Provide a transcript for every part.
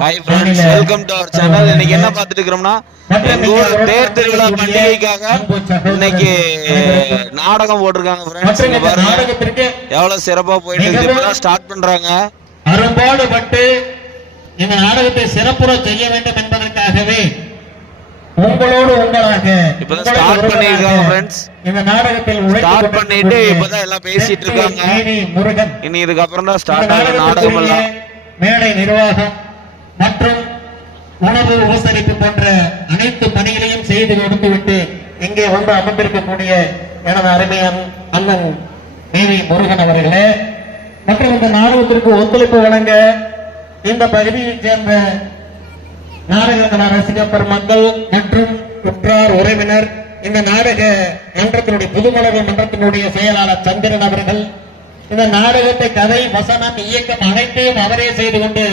Hi friends, welcome to our channel. இன்னைக்கு என்ன பார்த்துட்டு இருக்கிறோம்னா, எங்க ஊர் தேர் திருவிழா பண்டிகைக்காக இன்னைக்கு நாடகம் போட்டிருக்காங்க ஃப்ரெண்ட்ஸ். இங்க பாருங்க எவ்வளவு சிறப்பா போயிட்டு இருக்கு. இப்பதான் ஸ்டார்ட் பண்றாங்க. அரும்பாடுபட்டு இந்த நாடகத்தை சிறப்புற செய்ய வேண்டும் என்பதற்காகவே உங்களோடு உங்களாக இப்பதான் ஸ்டார்ட் பண்ணிருக்காங்க ஃப்ரெண்ட்ஸ். இந்த நாடகத்தில் ஸ்டார்ட் பண்ணிட்டு இப்பதான் எல்லாம் பேசிட்டு இருக்காங்க. இனி இதுக்கு அப்புறம் தான் ஸ்டார்ட் ஆகும் நாடகம் எல்லாம். மேடை நிர்வாகம் மற்றும் உணவு உபசரிப்பு போன்ற அனைத்து பணிகளையும் செய்து கொடுத்துவிட்டு இங்கே வந்து அமர்ந்திருக்கக்கூடிய எனது அருமையான அண்ணன் தேவி முருகன் அவர்களே, மற்றும் இந்த நாடகத்திற்கு ஒத்துழைப்பு வழங்க இந்த பகுதியைச் சேர்ந்த நாடக ரசிக பெருமக்கள் மற்றும் உற்றார் உறவினர், இந்த நாடக மன்றத்தினுடைய புதுமலர்கள் மன்றத்தினுடைய செயலாளர் சந்திரன் அவர்கள், இந்த நாடகத்தை கதை வசனம் இயக்கம் அனைத்தையும் அவரே செய்து கொண்டு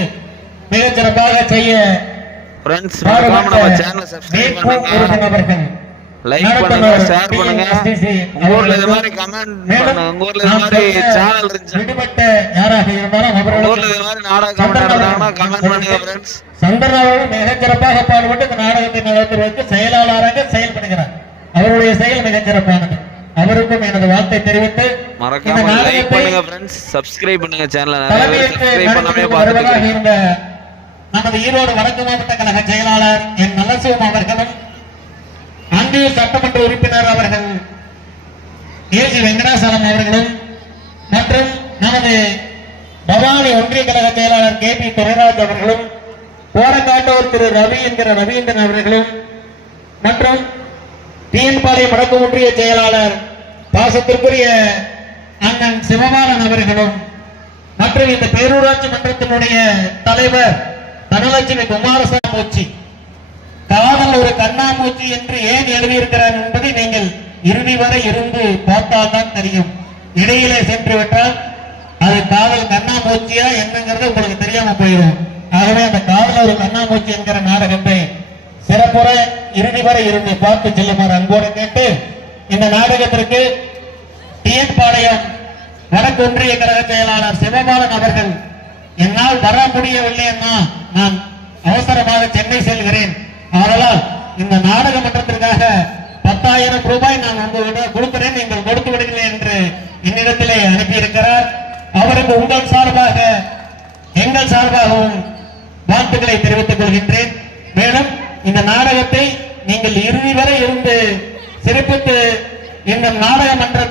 மிகச் சிறப்பாக செய்ய லைக் பண்ணுங்க, ஷேர் பண்ணுங்க. உங்க ஊர்ல இந்த மாதிரி கமெண்ட் பண்ணுங்க. உங்க ஊர்ல இந்த மாதிரி சேனல் இருந்துச்சு, உங்க ஊர்ல இந்த மாதிரி நாடகம் நடந்தாங்கன்னா கமெண்ட் பண்ணுங்க ஃப்ரெண்ட்ஸ். சந்திரனாவும் மிகச் சிறப்பாக பாடுபட்டு இந்த நாடகத்தை நடத்துவதற்கு செயலாளராக செயல்படுகிறார். அவருடைய செயல் மிகச் சிறப்பானது. அவருக்கும் எனது வாழ்த்தை தெரிவித்து மறக்காம லைக் பண்ணுங்க ஃப்ரெண்ட்ஸ், சப்ஸ்கிரைப் பண்ணுங்க சேனலை. நிறைய பேர் சப்ஸ்கிரைப் பண்ணாமே பார்த்துட்டு இருந்த நமது ஈரோடு வடக்கு மாவட்ட கழக செயலாளர் என் நல்லசிவம் அவர்களும், அந்தியூர் சட்டமன்ற உறுப்பினர் அவர்கள் ஏசி வெங்கடாசலம் அவர்களும், மற்றும் நமது பவானி ஒன்றிய கழக செயலாளர் கே பி துரைராஜ் அவர்களும், போரங்காட்டூர் திரு ரவி என்கிற ரவீந்திரன் அவர்களும், மற்றும் தீன்பாளையம் வடக்கு ஒன்றிய செயலாளர் பாசத்திற்குரிய அண்ணன் சிவபாலன் அவர்களும், மற்றும் இந்த பேரூராட்சி மன்றத்தினுடைய தலைவர் தனலட்சுமி குமாரசாமி, காதல் ஒரு கண்ணாமூச்சி என்று ஏன் எழுதியிருக்கிறார் என்பதை நீங்கள் இறுதி வரை இருந்து பார்த்தால்தான் தெரியும். இடையிலே சென்று விட்டால் அது காதல் கண்ணாமூச்சியா என்னங்கிறது உங்களுக்கு தெரியாம போயிடும். ஆகவே அந்த காதல் ஒரு கண்ணாமூச்சி என்கிற நாடகத்தை சிறப்புற இறுதி வரை இருந்து பார்த்து செல்லுமாறு அன்போடு கேட்டு, இந்த நாடகத்திற்கு தீயன்பாளையம் வடக்கு ஒன்றிய கழக செயலாளர் சிவபாலன் அவர்கள், என்னால் வர முடியவில்லை அண்ணா, நான் அவசரமாக சென்னை செல்கிறேன், ஆதலால் இந்த நாடக மன்றத்திற்காக 10,000 ரூபாய் நான் உங்களிடம் கொடுக்கிறேன், நீங்கள் கொடுத்து விடுகிறேன் என்று என்னிடத்திலே அனுப்பியிருக்கிறார். அவருக்கு உங்கள் சார்பாக எங்கள் சார்பாகவும் வாழ்த்துக்களை தெரிவித்துக் கொள்கின்றேன். மேலும் இந்த நாடகத்தை நீங்கள் இறுதி வரை இருந்து சிறப்பித்து இந்த நாடக மன்ற